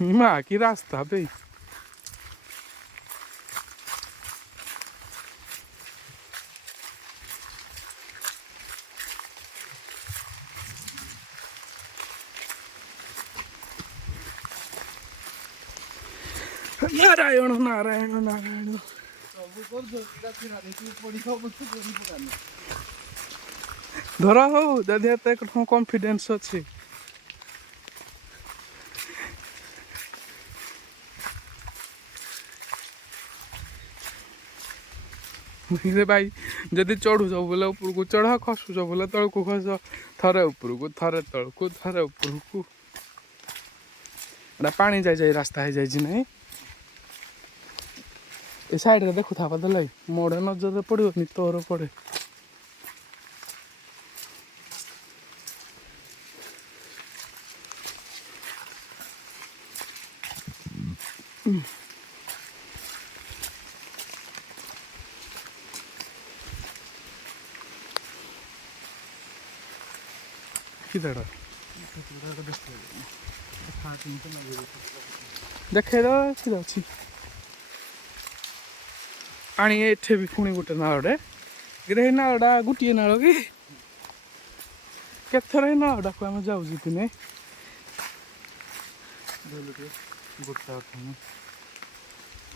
Ma che rasta, beh. Narayana, Narayana, Narayana. ଧର ହଉ ଯଦି ଏତେ କନଫିଡେନ୍ସ ଅଛି ଭାଇ ଯଦି ଚଢୁଛ ବୋଲେ ଉପରକୁ ଚଢ ଖସୁଛ ବୋଲେ ତଳକୁ ଖସ ଥରେ ଉପରକୁ ଥରେ ତଳକୁ ଥରେ ଉପରକୁ ଏଟା ପାଣି ଯାଇ ରାସ୍ତା ହେଇଯାଇଛି ନାଇଁ ଏ ସାଇଡରେ ଦେଖୁଥା ଦେଲେ ମୋଡେ ନଜରରେ ପଡିବନି ତୋର ପଡେ किधर देखे अच्छी पानी एठे भी पुणी गोटे नालटे कि नालटा गोटे नाल कि केथर नालटा को आम जाऊँ दिने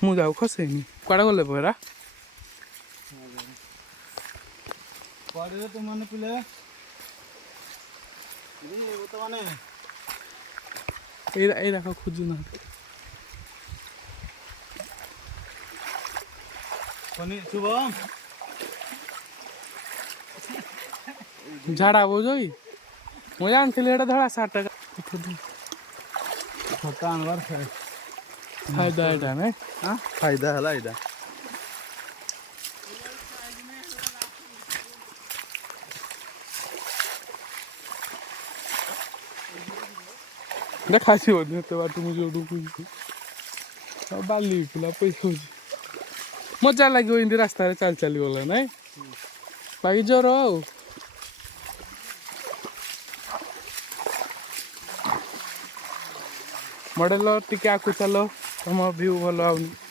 मु जाऊ खसेनी कड़े गले परा तुम पिले खोजु ना झाड़ा बोझ मुझे जानती धड़ा 60 टाका छोटा आनबार फायदा एटा नहीं फायदा है एटा देखा तो बात मुझे बाली पिला पैसा मजा लगे इमती रास्ता चल चली गला ना बाकी जर मॉडल टिके आकु चलो तुम व्यू भल आउनी